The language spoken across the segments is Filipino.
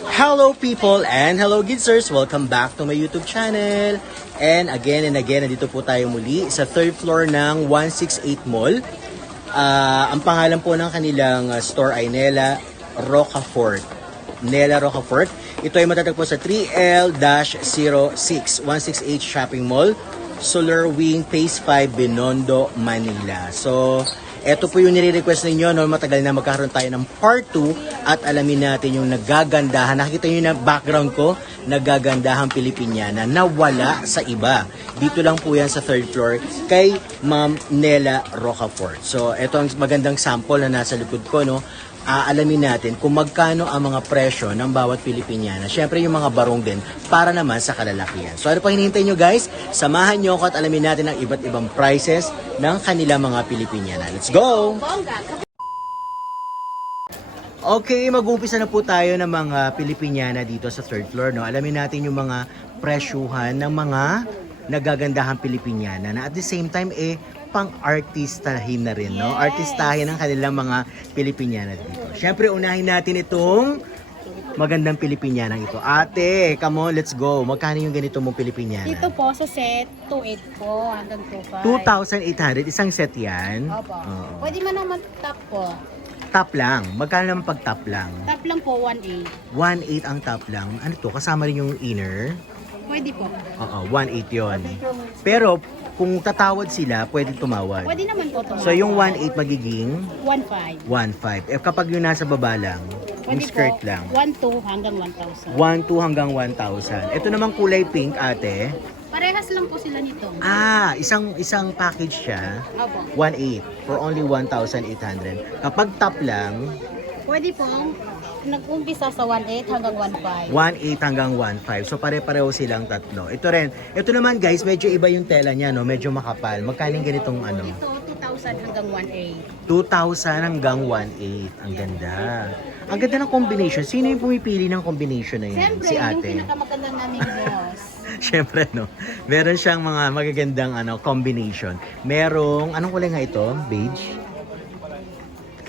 Hello people and hello gidsers! Welcome back to my YouTube channel. And again and again, nandito po tayo muli sa third floor ng 168 Mall. Ah, ang pangalan po ng kanilang ah, store ay Nela Rocafort. Nela Rocafort. Ito ay matatagpo sa 3L-06 168 Shopping Mall, Solar Wing, Phase 5, Binondo, Manila. So, eto po yung nire-request ninyo, no? matagal na magkakaroon tayo ng part 2 at alamin natin yung nagagandahan. Nakikita nyo na background ko, nagagandahan Pilipiniana na wala sa iba. Dito lang po yan sa third floor kay Ma'am Nela Rocafort. So, eto ang magandang sample na nasa likod ko, no? Aalamin natin kung magkano ang mga presyo ng bawat Pilipiniana. Siyempre yung mga barong din para naman sa kalalakihan. So ano pa hinihintay nyo guys? Samahan nyo ako at alamin natin ang iba't ibang prices ng kanila mga Pilipiniana. Let's go! Okay, mag-uumpisa na po tayo ng mga Pilipiniana dito sa third floor. No? Alamin natin yung mga presyuhan ng mga nagagandahan Pilipiniana na at the same time eh pang-artistahin na rin, no? Artistahin ng kanilang mga Pilipiniana dito. Siyempre, unahin natin itong magandang Pilipiniana ito. Ate, come on, let's go. Magkano yung ganito mong Pilipiniana? Dito po sa set, 2.8 po hanggang 2.5. 2,800. Isang set yan. Opo. Oo. Pwede man naman top po. Top lang. Magkano naman pag top lang? Top lang po, 1.8. 1.8 ang top lang. Ano to? Kasama rin yung inner? Pwede po. Oo, 1.8 yon. Pero, kung tatawad sila, pwede tumawad. Pwede naman po ito. So, yung 1.8 magiging 1.5. 1.5. Eh, kapag yung nasa baba lang, yung Pwede skirt po, lang, 1.2 hanggang 1,000. 1.2 hanggang 1,000. Ito naman kulay pink, ate. Parehas lang po sila nito. Ah, isang isang package siya. Opo. 1.8 for only 1,800. Kapag top lang, Pwede po, nag-umpisa sa 1.8 hanggang 1.5. 1.8 hanggang 1.5. So pare-pareho silang tatlo. Ito rin. Ito naman guys, medyo iba yung tela niya, no? Medyo makapal. Magkano yung ganitong ano? Ito, 2,000 hanggang 1.8. 2,000 hanggang 1.8. Ang ganda. Ang ganda ng combination. Sino yung pumipili ng combination na yan? Siyempre, si yung ate. pinakamaganda naming boss. Siyempre, no? Meron siyang mga magagandang ano, combination. Merong, anong kulay nga ito? Beige?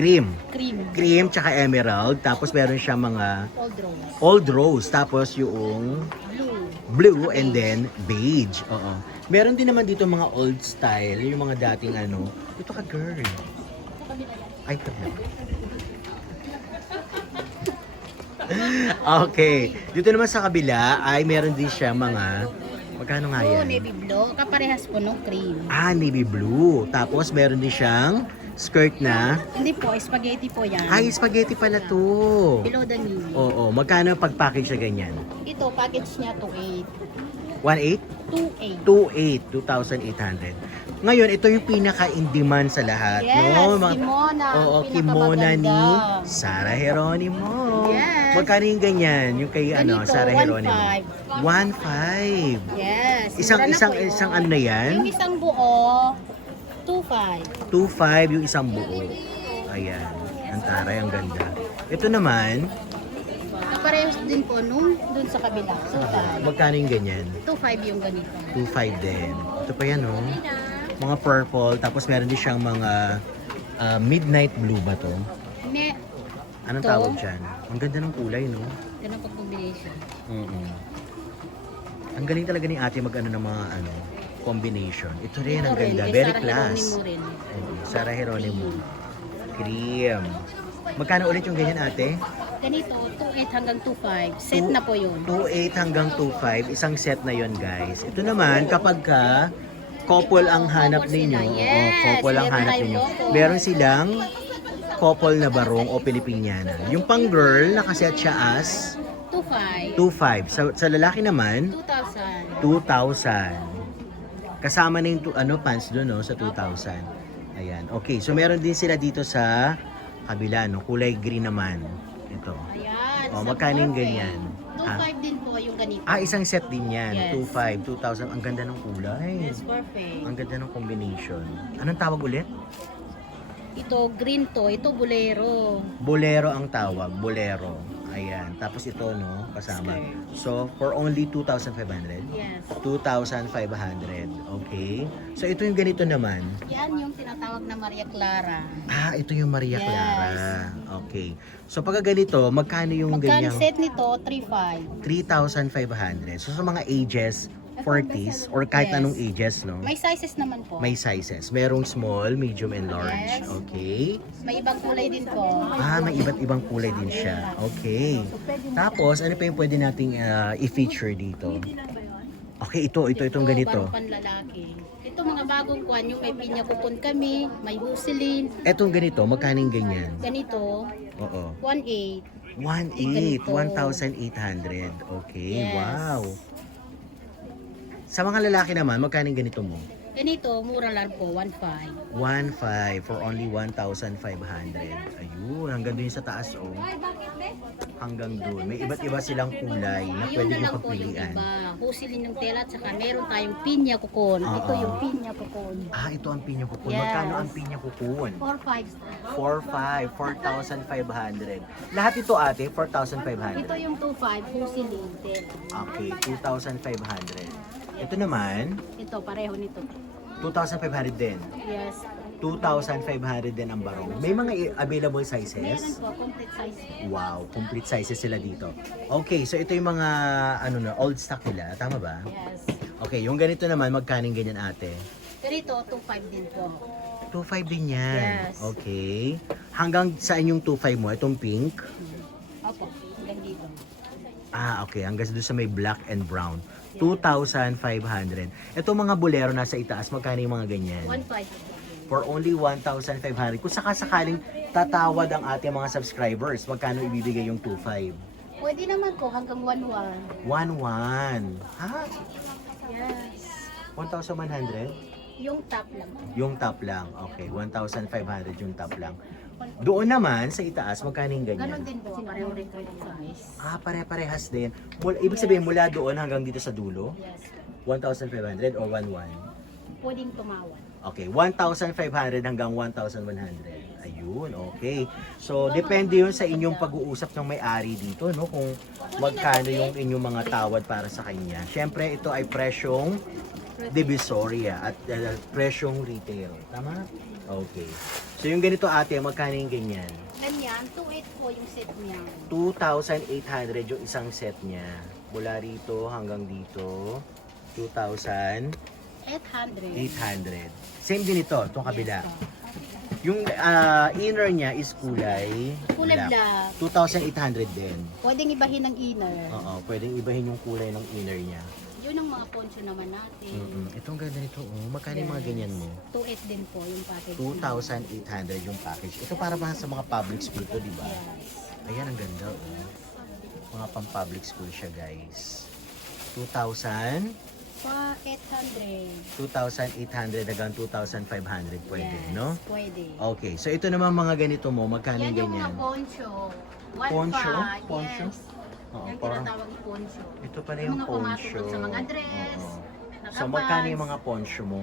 Cream. Cream. Cream tsaka emerald. Tapos meron siyang mga Old rose. old rose. Tapos yung Blue. blue and then beige. Oo. Meron din naman dito mga old style. Yung mga dating ano. Ito ka girl. Ay, tabi. okay. Dito naman sa kabila ay meron din siya mga Magkano nga Oh, yan? navy blue. Kaparehas po nung cream. Ah, navy blue. Tapos meron din siyang skirt na. Hindi po, spaghetti po yan. Ay, spaghetti pala to. Below the knee. Oo, magkano pag package na ganyan? Ito, package niya 2.8. 1.8? 2.8. 2.8, 2,800. Ngayon, ito yung pinaka-in-demand sa lahat. Yes, no? Mga- kimona. Oo, kimona ni. Sarah Geronimo. Yes. Magkano yung ganyan? Yung kay ano, Ganito, Sarah Geronimo? 1.5. 1.5. Yes. Isang isang isang ano na yan? Yung isang buo, 2.5. 2.5 yung isang buo. Ayan. Ang taray, ang ganda. Ito naman, Kaparehas din po nung dun sa kabila. Sutan. magkano yung ganyan? 2.5 yung ganito. 2.5 din. Ito pa yan, oh. Mga purple. Tapos meron din siyang mga ah, midnight blue ba to? Ne, Anong Ito? tawag dyan? Ang ganda ng kulay, no? ganun pag combination. mm Ang galing talaga ni ate mag ano ng mga ano, combination. Ito rin, ang ganda. Very class. Sarah Geronimo. Cream. Magkano ulit yung ganyan ate? Ganito, 2.8 hanggang 2.5. Set na po yun. 2.8 hanggang 2.5. Isang set na yon guys. Ito naman, kapag ka couple ang hanap ninyo, oo, Yes, couple ang hanap ninyo, meron silang couple na barong o Pilipiniana. Yung pang girl, nakaset siya as 2.5. 2.5. Sa, sa lalaki naman, 2,000. 2,000. Kasama na yung tu- ano, pants doon, no, sa 2,000. Ayan. Okay, so meron din sila dito sa kabila, no? Kulay green naman. Ito. Ayan. Oh, sa magkano yung ganyan? 2.5 din po yung ganito. Ah, isang set din yan. Yes. 2,500, 2,000. Ang ganda ng kulay. Yes, perfect. Ang ganda ng combination. Anong tawag ulit? Ito, green to. Ito, bolero. Bolero ang tawag. Bolero. Ayan. Tapos ito, no? Kasama. So, for only 2,500? Yes. 2,500. Okay. So, ito yung ganito naman. Yan yung tinatawag na Maria Clara. Ah, ito yung Maria Yes. Clara. Okay. So, pagka ganito, magkano yung Magkano ganyang? set nito? 3.5. 3,500. So, sa mga ages, 40s, or kahit Yes. anong ages, no? May sizes naman po. May sizes. Merong small, medium, and large. Yes. Okay. May ibang kulay din po. Ah, may iba't ibang kulay din siya. Okay. Tapos, ano pa yung pwede nating ah, i-feature dito? Okay, ito, ito, itong ganito. Panlalaki. Ito mga bagong kwan, yung may pinya kupon kami, may husilin. Etong ganito, magkano yung ganyan? Ganito, Oo. 1.8. 1,800, Ganito. 1,800. Okay, Yes. wow. Sa mga lalaki naman, magkano yung ganito mo? Ganito, mura lang po, 1.5. 1,500 for only 1,500. Ayun, hanggang doon sa taas, oh. Hanggang doon. May iba't iba silang kulay na Yun pwede na nyo lang po yung pagpilian. iba. Husilin yung tela, tsaka meron tayong pinya kukon. Ito Oo. yung pinya kukon. Ah, ito ang pinya kukun. Yes. Magkano ang pinya kukun? 4.5. 4,500, 4,500. Lahat ito ate, Ito 4,500. yung 2.5, husilin, tela. Okay, 2,500. Ito naman, Ito, pareho nito. 2,500 din. Yes. 2,500 din ang barong. May mga i- available Meron sizes? po, complete size. Wow, complete sizes sila dito. Okay, so ito yung mga ano na, old stock nila, tama ba? Yes. Okay, yung ganito naman, magkaning ganyan ate? Ganito, 2.5 din po. 2,500 din yan. Yes. Okay. Hanggang saan yung 2,500 mo? Itong pink? Opo, hanggang dito. Ah, okay. Hanggang doon sa may black and brown. 2,500. Ito mga bolero nasa itaas, magkano yung mga ganyan? 1.5. For only 1,500. Kung sakasakaling tatawad ang ating mga subscribers, magkano ibibigay yung 2,500? Pwede naman po hanggang 1.1. 1,100. Ha? Yes. 1,100? Yung top lang. Yung top lang. Okay, 1,500 yung top lang. Doon naman, sa itaas, magkano yung Ganon ganyan? din po, pareho rin yung size. Ah, pare-parehas din. Mula, ibig sabihin, mula doon hanggang dito sa dulo, Yes. 1,500 or 1,100? Pwedeng tumawad. Okay, 1,500 hanggang 1,100. Ayun, okay. So, depende yun sa inyong pag-uusap ng may-ari dito, no? Kung magkano yung inyong mga tawad para sa kanya. Siyempre, ito ay presyong divisoria at uh, presyong retail. Tama? Okay. So, yung ganito ate, magkano yung ganyan? Ganyan, 2.8 po yung set niya. 2,800 yung isang set niya. Mula rito hanggang dito, 2,800. 800. Same din ito, itong kabila. Yes, po. Yung ah, inner niya is kulay Kulay black. 2,800 din. Pwedeng ibahin ng inner. Oo, pwedeng ibahin yung kulay ng inner niya. Yun ang mga poncho naman natin. Mm-mm. Itong ganda nito, oh. Magkano yung mga ganyan mo? 2.8 din po yung package. 2,800 yung package. Ito para ba sa mga public school to, di ba? Yes. Ayan, ang ganda, oh. Mga pang public school siya, guys. 2,000, Pa 800. 2,800 hanggang 2,500 pwede, yes, no? Pwede. Okay, so ito naman mga ganito mo, magkano Yan yung yung mga ganyan? poncho. One Poncho? five, Poncho? Yes. Oo, yung parang- tinatawag poncho. Ito pala Yung yung mga poncho. pumatugtog sa mga dress, Oo. So magkano yung mga poncho mo?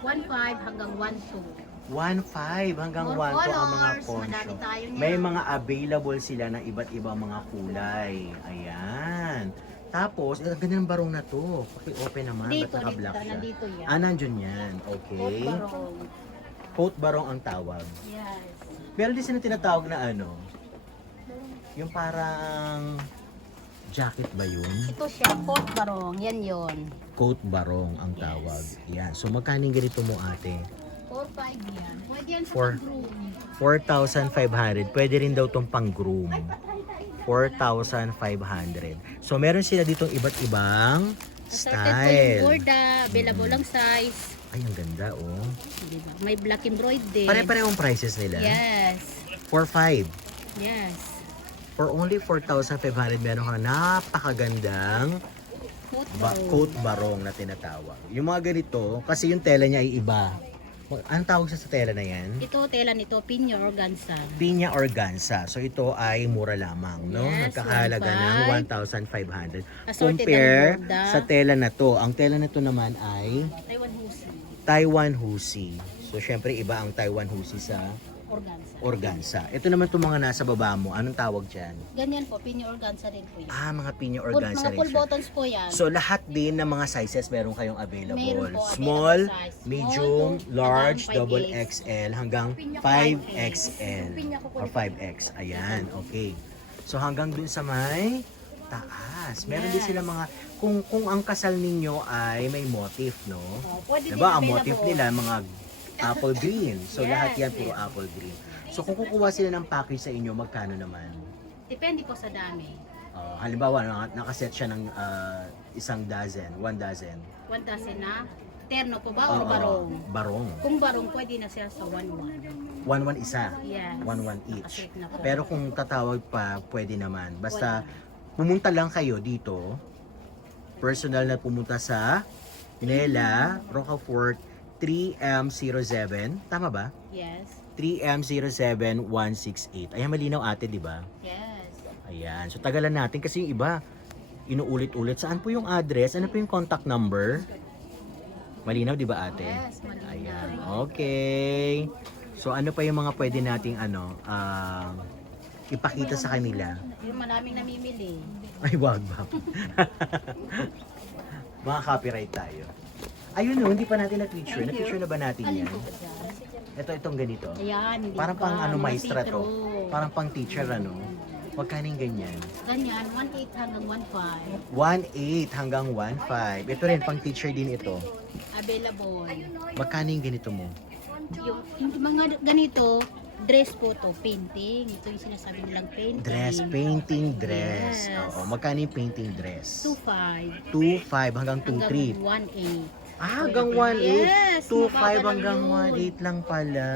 1.5 hanggang 1.2. 1.5 hanggang More 1 to ang mga colors, poncho. madami tayo niyan. May mga available sila ng iba't ibang mga kulay. Ayan. Tapos, eh, ang ganda ng barong na to. Paki-open naman. Dito, Ba't naka-black dito, siya? nandito yan. Ah, nandyan yan. Okay. Coat barong. Coat barong ang tawag. Yes. Meron din sila tinatawag na ano, yung parang jacket ba yun? Ito siya, coat barong. Yan yon. Coat barong ang tawag. Yan. So magkano yung ganito mo ate? 4.5 yan. Pwede yan sa Four. pag-groom. 4,500. Pwede rin daw tong pang-groom. 4,500. So meron sila ditong iba't ibang Started po yung style. borda, available ang size. Ay, ang ganda oh. Diba? May black embroidery. Pare-parehong prices nila. Yes. 4,500. Yes. For only 4,500, meron kang napakagandang ba- coat barong na tinatawag. Yung mga ganito, kasi yung tela niya ay iba. Anong tawag sa sa tela na yan? Ito, tela nito, pinya organza. Pinya organza. So ito ay mura lamang, no? Yes, Nagkakahalaga ng 1,500. 1,500. Assorted Compare ang sa tela na to. Ang tela na to naman ay Taiwan Husi. Taiwan Husi. So syempre iba ang Taiwan Husi sa organza. Organza. Ito naman itong mga nasa baba mo. Anong tawag dyan? Ganyan po, pinya organza rin po yan. Ah, mga Full- organza mga rin full siya. buttons po yan. So, lahat din ng mga sizes meron kayong available. Meron po, Small, available size. Small medium, to large, hanggang double 5X. XL, hanggang 5XL. Or 5X. Ayan, okay. So, hanggang dun sa may taas. Meron din Yes. sila mga, kung kung ang kasal ninyo ay may motif, no? Oh, pwede Diba, din ang available. motif nila, mga apple green. So, Yes, lahat yan puro yes. apple green. So, kung kukuha sila ng package sa inyo, magkano naman? Depende po sa dami. Uh, halimbawa, naka- nakaset siya ng ah, isang dozen, one dozen. 1,000 na. Terno po ba or Oo, barong? Barong. Kung barong, pwede na siya sa 1,1. One-one isa. Yes. One-one each. Nakaset na po. Pero kung tatawag pa, pwede naman. Basta, pumunta lang kayo dito. Personal na pumunta sa Nela, Rocafort 3M07. Tama ba? Yes. 3M07168. Ayan, malinaw ate, di ba? Yes. Ayan. So, tagalan natin kasi yung iba, inuulit-ulit. Saan po yung address? Ano po yung contact number? Malinaw, di ba ate? Yes, malinaw. Ayan. Okay. So, ano pa yung mga pwede nating ano, ah, ipakita sa kanila? Yung maraming namimili. Ay, wag ba? mga copyright tayo. Ayun no, hindi pa natin na-feature. Na-feature na ba natin yan? Ito, itong ganito. Ayan, hindi Parang pa. pang ano, Mga maestra to. see-through. Parang pang teacher, ano? Magkano yung ganyan? Ganyan, 1.8 hanggang 1.5. 1.8 hanggang 1.5. Ito rin, pang teacher din ito. Available. Magkano yung ganito mo? Yung, yung mga ganito, dress po to, painting. Ito yung sinasabi nilang painting. Dress, painting dress. Yes. Oo, magkano yung painting dress? 2.5 2.5 hanggang 2.3. hanggang 1.8. Ah, hanggang 1.8. Yes, 2.5 mababa lang hanggang yun. 1.8 lang pala.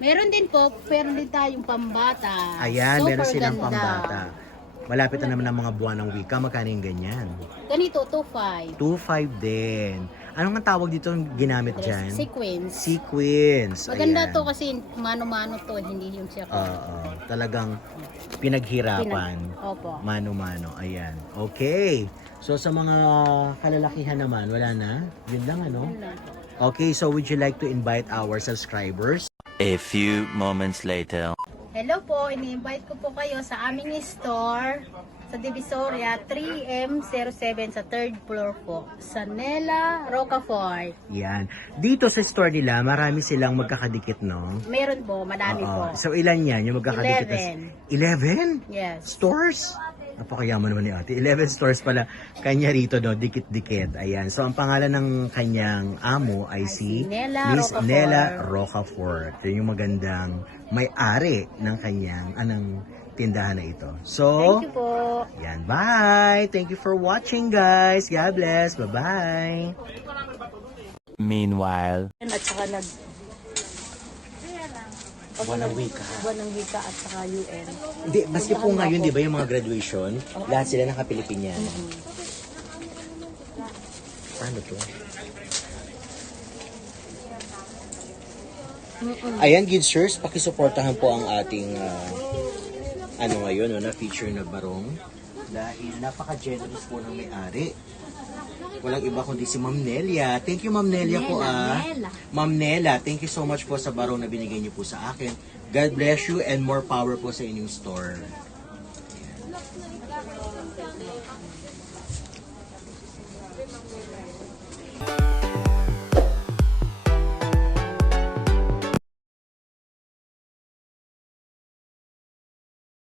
Meron din po, meron din tayong pambata. Ayan, Super meron silang ganda. pambata. Malapit na naman ang mga buwan ng wika. Magkano yung ganyan? Ganito, 2.5. 2.5 din. Anong ang tawag dito yung ginamit dyan? sequence. Sequence. Maganda Ayan. to kasi mano-mano to, hindi yung siya. Oo, talagang pinaghirapan. Opo. Mano-mano. Ayan. Okay. So sa mga kalalakihan naman, wala na? Yun lang ano? Yun lang. Okay, so would you like to invite our subscribers? A few moments later. Hello po, ini-invite ko po kayo sa aming store sa Divisoria 3M07 sa third floor po. Sa Nela Rocafort. Yan. Dito sa store nila, marami silang magkakadikit, no? Meron po, madami po. Oo. So ilan yan yung magkakadikit? 11? Yes. Stores? Napakayaman naman ni ate. 11 stores pala kanya rito, no? Dikit-dikit. Ayan. So, ang pangalan ng kanyang amo ay si Nela Miss Rocafort. Nela Rocafort. Yun yung magandang may-ari ng kanyang anong tindahan na ito. So, Thank you po. yan. Bye! Thank you for watching, guys. God bless. Bye-bye. Meanwhile. at saka nag Buwan ng wika. buwan ng wika at saka UN. Hindi, maski po ngayon, di ba, yung mga graduation, lahat sila naka-Pilipinyan. Paano to? Ayan, good sirs, pakisuportahan po ang ating ah, ano ngayon, no, na feature na barong. Dahil napaka-generous po ng may-ari. Walang iba kundi si Ma'am Nelia. Thank you, Ma'am Nelia po ah. Nela. Ma'am Nela, thank you so much po sa barong na binigay niyo po sa akin. God bless you and more power po sa inyong store.